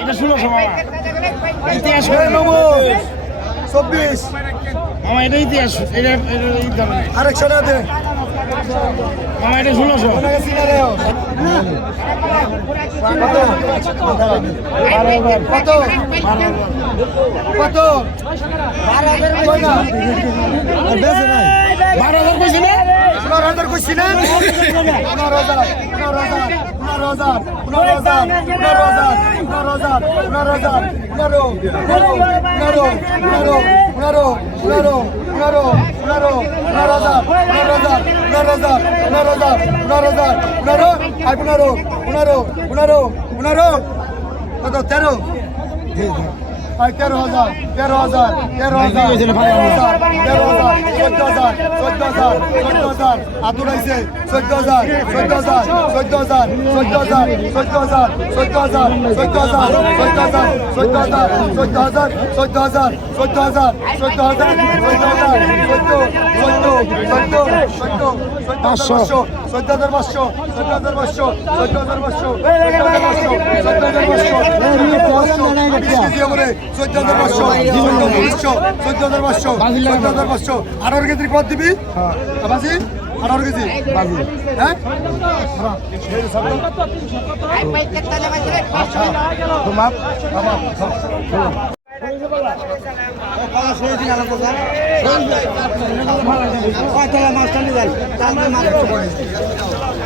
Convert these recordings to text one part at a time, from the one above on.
এটা ষোলোশো মামা ইতিহাস করে নেব। চব্বিশ। মামা এটা ইতিহাস এটা এটা এই দাম আরেকশো টাকা দে মামা এটা ষোলোশো ওনাকে চিনে রেও কত? কত? কত? কই আর বারো হাজার কইছে না? পনেরো হাজার কইছি না পনেরো হাজার পনেরো হাজার পনেরো হাজার পনেরো হাজার পনেরো হাজার পনেরো হাজার পনেরো হাজার পনেরো পনেরো পনেরো পনেরো পনেরো পনেরো পনেরো পনেরো হাজার পনেরো হাজার পনেরো হাজার পনেরো হাজার পনেরো হাজার পনেরো আর পনেরো পনেরো পনেরো পনেরো কত তেরো তেরো হাজার তেরো হাজার তেরো হাজার তেরো হাজার চোদ্দ হাজার চোদ্দ হাজার চোদ্দ হাজার আতুর আইসে চোদ্দ হাজার চোদ্দ হাজার চোদ্দ হাজার চোদ্দ হাজার চোদ্দ হাজার চোদ্দ হাজার চোদ্দ হাজার চোদ্দ হাজার চোদ্দ হাজার চোদ্দ হাজার চোদ্দ হাজার চোদ্দ হাজার চোদ্দ হাজার চোদ্দ হাজার চোদ্দ চোদ্দ চোদ্দ চোদ্দ পাঁচশো চোদ্দ হাজার পাঁচশো চোদ্দ হাজার পাঁচশো চোদ্দ হাজার পাঁচশো চোদ্দ হাজার পাঁচশো চোদ্দ হাজার পাঁচশো চোদ্দ হাজার পাঁচশো চোদ্দ হাজার পাঁচশো চোদ্দ পাঁচশো চোদ্দ হাজার পাঁচশো চোদ্দ হাজার পাঁচশো। আঠারো কেজি কত দিবি? বাজি? আঠারো কেজি? হ্যাঁ? যাই? তারপরে মাস্টার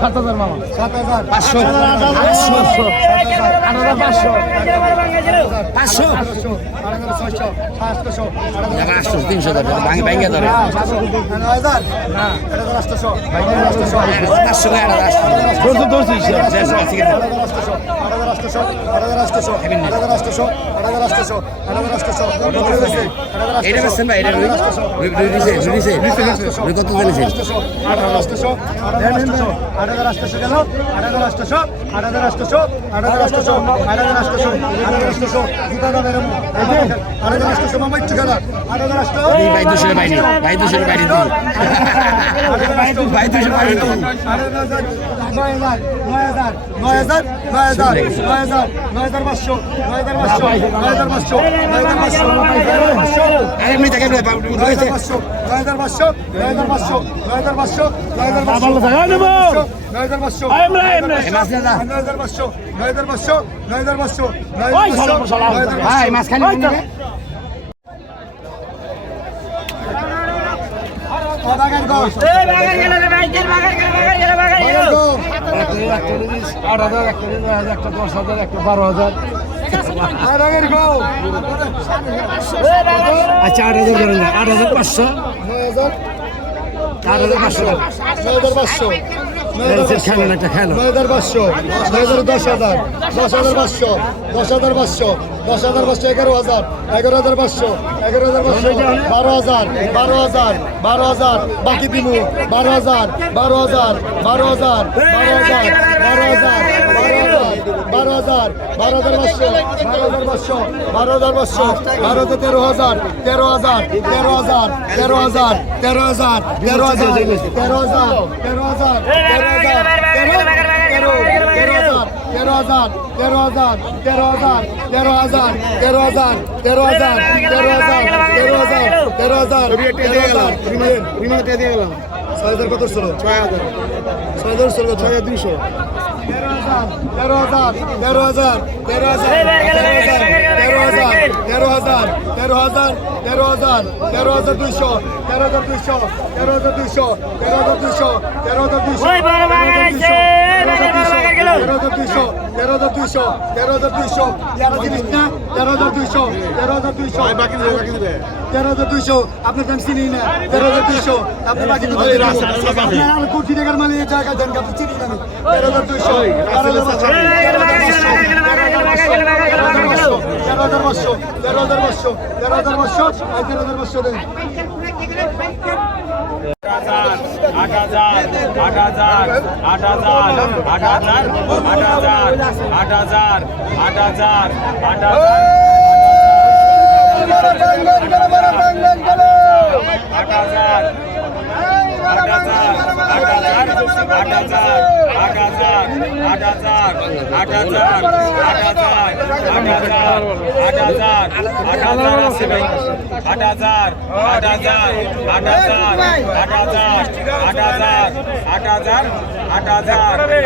সাত হাজার মামা সাত হাজার পাঁচশো পাঁচশো পাঁচশো পাঁচশো তিনশো ভাঙে ভাঙে ধরে পাঁচশো রাষ্ট্রশো রাষ্ট্রশো রাষ্ট্রশো রাষ্ট্রশো রাষ্ট্রশো এটা বেছেন ভাই এটা রুই রুই দিছে রুই দিছে। রুই কত জানিছে আট হাজার আটশো আট হাজার আটশো গেল আট হাজার আটশো আট হাজার আটশো আট হাজার আটশো আট হাজার আটশো আট হাজার আটশো দুটা দাম এরম আট হাজার আটশো মামা ইচ্ছে গেল আট হাজার আটশো ভাই দুশোর বাইরে ভাই দুশোর বাইরে দিই ভাই দুশোর বাইরে দিই নয় হাজার নয় হাজার নয় হাজার নয় হাজার নয় হাজার নয় হাজার পাঁচশো নয় হাজার পাঁচশো নয় হাজার পাঁচশো নয় হাজার পাঁচশো নয় হাজার পাঁচশো নয় হাজার পাঁচশো নয় হাজার পাঁচশো নয় হাজার পাঁচশো নয় হাজার পাঁচশো নয় হাজার পাঁচশো নয় হাজার পাঁচশো নয় হাজার পাঁচশো নয় হাজার পাঁচশো নয় হাজার পাঁচশো নয় হাজার পাঁচশো নয় হাজার আট হাজার একটা নয় হাজার একটা দশ হাজার একটা বারো হাজার আচ্ছা আট হাজার করেন আট হাজার পাঁচশো। আট হাজার পাঁচশো। আট হাজার পাঁচশো। খেলেন একটা খেলো? নয় হাজার পাঁচশো। নয় হাজার দশ হাজার। দশ হাজার পাঁচশো। দশ হাজার পাঁচশো। দশ হাজার পাঁচশো এগারো হাজার। এগারো হাজার পাঁচশো। এগারো হাজার পাঁচশো। বারো হাজার। বারো হাজার। বারো হাজার। বাকি দিমু। বারো হাজার। বারো হাজার। বারো হাজার। বারো হাজার। বারো হাজার। বারো হাজার। বারো হাজার বারো হাজার পাঁচশো বারো হাজার পাঁচশো বারো হাজার পাঁচশো বারো হাজার তেরো হাজার তেরো হাজার তেরো হাজার তেরো হাজার তেরো হাজার তেরো হাজার তেরো হাজার তেরো হাজার তেরো হাজার তেরো তেরো হাজার তেরো হাজার তেরো হাজার তেরো হাজার তেরো হাজার তেরো হাজার তেরো হাজার তেরো হাজার তেরো হাজার তেরো হাজার তেরো হাজার ছয় হাজার ছয় হাজার দুইশো তেরো হাজার তেরো হাজার তেরো হাজার তেরো হাজার তেরো হাজার তেরো হাজার তেরো হাজার দুইশো তেরো হাজার দুইশো তেরো হাজার দুইশো তেরো হাজার দুইশো তেরো হাজার দুইশো তেরো হাজার দুইশো তেরো হাজার দুইশো তেরো হাজার দুইশো তেরো হাজার দুইশো তেরো জিনিস না তেরো হাজার দুইশো তেরো হাজার দুইশো তেরো হাজার দুইশো আপনার দাম চিনি না তেরো হাজার দুইশো আপনি বাকি আপনার কোটি টাকার মালিক এই জায়গায় দেন আপনি চিনি না তেরো হাজার দুইশো তেরো হাজার পাঁচশো তেরো হাজার পাঁচশো তেরো হাজার পাঁচশো তেরো হাজার পাঁচশো তেরো হাজার পাঁচশো দেন আট হাজার আট হাজার আট হাজার আট হাজার আট হাজার আট হাজার আট হাজার আট হাজার আট হাজার আট হাজার আট হাজার আট হাজার আট হাজার আট হাজার আট হাজার আট হাজার আট হাজার আট হাজার আট হাজার আছে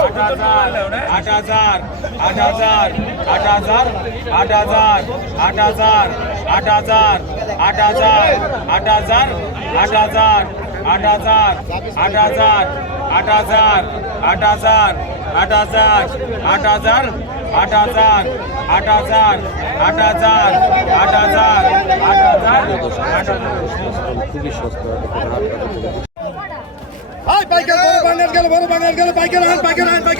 ভাই আট হাজার আট হাজার আট হাজার আট হাজার আট হাজার আট হাজার আট হাজার আট হাজার আট হাজার আট হাজার আট হাজার আট হাজার আট হাজার আট হাজার আট হাজার আট হাজার আট হাজার আট হাজার আট হাজার আট হাজার আট হাজার আট হাজার হাজার হাই পাইকার বড় বাঙাল গেল বড় বাঙাল গেল পাইকার আহেন হাই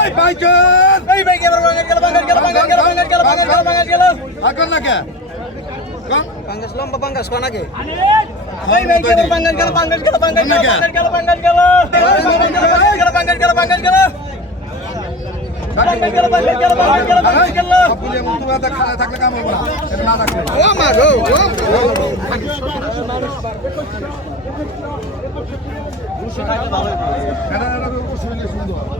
এই বাইচান এই ভাই গেল ভাঙা গেল ভাঙা গেল ভাঙা গেল ভাঙা গেল ভাঙা গেল ভাঙা গেল আকর না কে বাংলাদেশ লম্বা বাংলাদেশ কোন আগে ভাই ভাই গেল ভাঙা গেল ভাঙা গেল ভাঙা গেল ভাঙা গেল ভাঙা গেল ভাঙা গেল ভাঙা গেল থাকলে কাম হবে না থাকলে ও মা গো ও সুন্দর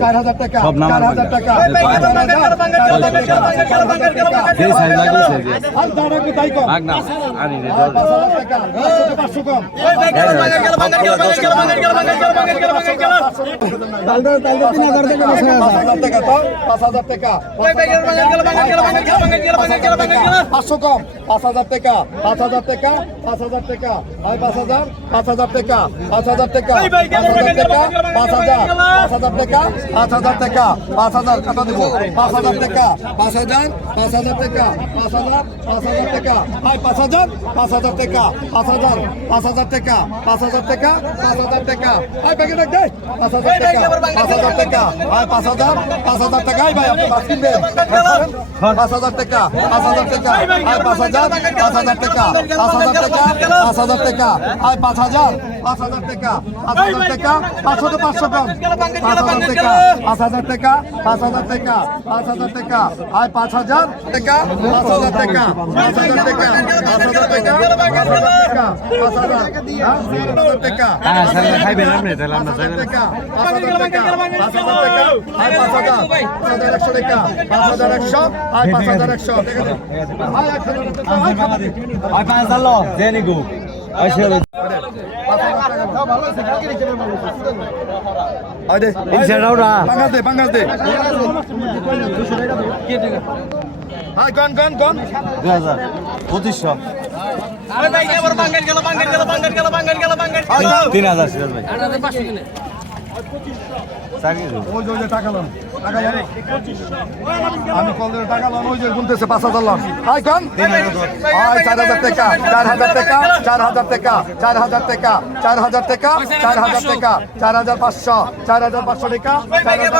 গ্রাম হাজার টাকা। হাজার টাকা পাঁচ হাজার টাকা। পাঁচ পাঁচশো কম। পাঁচ হাজার টাকা পাঁচ হাজার টাকা পাঁচ হাজার টাকা ভাই পাঁচ হাজার পাঁচ হাজার টাকা পাঁচ হাজার টাকা পাঁচ হাজার টাকা পাঁচ হাজার পাঁচ হাজার টাকা পাঁচ হাজার টাকা পাঁচ হাজার কত দেবো পাঁচ হাজার টাকা পাঁচ হাজার পাঁচ হাজার টাকা পাঁচ হাজার পাঁচ হাজার টাকা ভাই পাঁচ হাজার পাঁচ হাজার টাকা পাঁচ হাজার পাঁচ হাজার টাকা পাঁচ হাজার টাকা পাঁচ হাজার টাকা ভাই প্যাকেট দে পাঁচ হাজার টাকা পাঁচ হাজার টাকা ভাই পাঁচ হাজার পাঁচ হাজার টাকা ভাই আপনি মাছ কিনবেন পাঁচ হাজার টাকা পাঁচ হাজার টাকা ভাই পাঁচ হাজার পাঁচ হাজার টাকা পাঁচ হাজার টাকা পাঁচ হাজার টাকা। আর পাঁচ হাজার। পাঁচ হাজার টাকা পাঁচ হাজার টাকা পাঁচশো তো পাঁচশো কম পাঁচ হাজার টাকা পাঁচ হাজার টাকা পাঁচ হাজার টাকা পাঁচ হাজার টাকা ভাই পাঁচ হাজার টাকা পাঁচ হাজার টাকা পাঁচ হাজার টাকা পাঁচ হাজার টাকা পাঁচ হাজার টাকা পাঁচ হাজার হ্যাঁ? টাকা খাইবেন আপনি তাহলে আমরা টাকা পাঁচ হাজার টাকা পাঁচ হাজার টাকা ভাই পাঁচ হাজার পাঁচ হাজার একশো টাকা পাঁচ হাজার একশো ভাই পাঁচ হাজার একশো হাজার আরে ইনসাইডাও না বাংলাদেশ দে বাংলাদেশ দে। হ্যাঁ গন গন গন 2000 2500 আরে ভাই এবার বাঙ্গাল গেল বাঙ্গাল গেল বাঙ্গাল গেল বাঙ্গাল গেল বাঙ্গাল গেল। 3000 সিরাজ ভাই। 8500 কিনে 2500 টাকা দাও আমি কল দিয়ে টাকা লোন ওই যে গুনতেছে পাঁচ হাজার লোন হাই কন হাই চার হাজার টাকা চার হাজার টাকা চার হাজার টাকা চার হাজার টাকা চার হাজার টাকা চার হাজার টাকা চার হাজার পাঁচশো চার হাজার পাঁচশো টাকা চার হাজার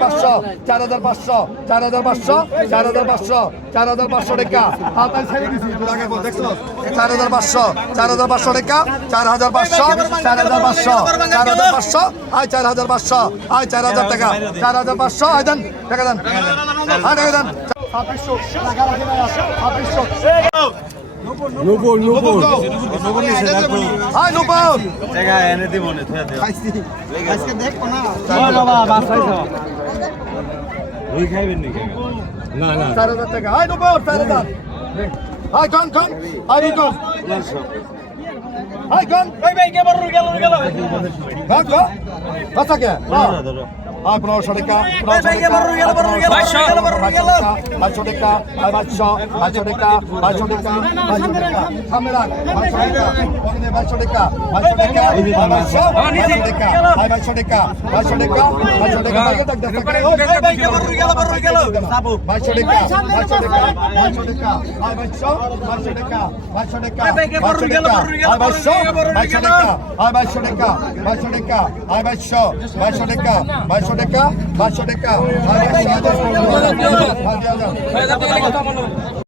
পাঁচশো চার হাজার পাঁচশো চার হাজার পাঁচশো চার হাজার পাঁচশো চার হাজার পাঁচশো টাকা ছেড়ে দিছি আগে বল দেখছ চার হাজার পাঁচশো চার হাজার পাঁচশো টাকা চার হাজার পাঁচশো চার হাজার পাঁচশো চার হাজার পাঁচশো আয় আয় চার হাজার পাঁচশো আয় চার হাজার টাকা। চার হাজার পাঁচশো আয় দেন টাকা দেন। হ্যাঁ টাকা দেন। টাকা হাই নূপুর 4000 হাই কন কন হাই নূপুর। হাই কন ভাগ বারো গেল, বারো গেল। বাইশশো টাকা বাইশশো বাইশশো টাকা বাইশশো টাকা বাইশশো টাকা সামনে রাখ বাইশশো টাকা বাইশশো টাকা বাইশশো টাকা বাইশশো টাকা বাইশশো টাকা বাইশশো টাকা বাইশশো টাকা বাইশশো টাকা বাইশশো টাকা বাইশশো টাকা বাইশশো টাকা বাইশশো টাকা বাইশশো টাকা বাইশশো বাইশশো টাকা বাইশশো টাকা বাইশশো টাকা বাইশশো টাকা বাইশশো টাকা বাইশশো টাকা পাঁচশো টাকা।